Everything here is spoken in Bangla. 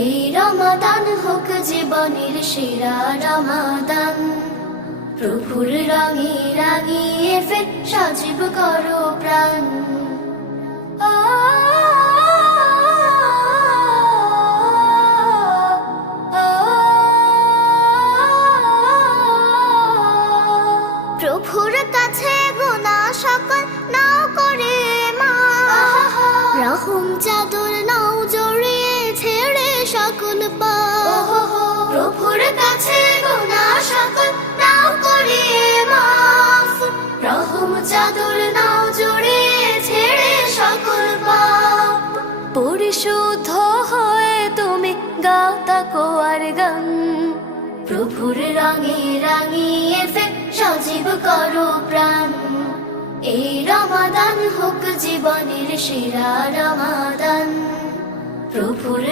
এই রমাদান হোক জীবনের সেরা রমাদান। প্রভুর রঙে রাঙিয়ে ফের সজীব করো প্রাণ। প্রভুর কাছে গুনাহ সকল নাও করে মাফ, রহম চাদর নাও জড়িয়ে ছেড়ে সকল পাপ। প্রভুর কাছে গুনাহ সকল নাও করে মাফ, রহম চাদর নাও জড়িয়ে ছেড়ে সকল পাপ। পরিশুদ্ধ হয়ে তুমি গাও তাকওয়ার গান। প্রভুর রঙে রাঙিয়ে ফের সজীব করো প্রাণ। এই রমাদান হোক জীবনের সেরা রমাদান। প্রভুর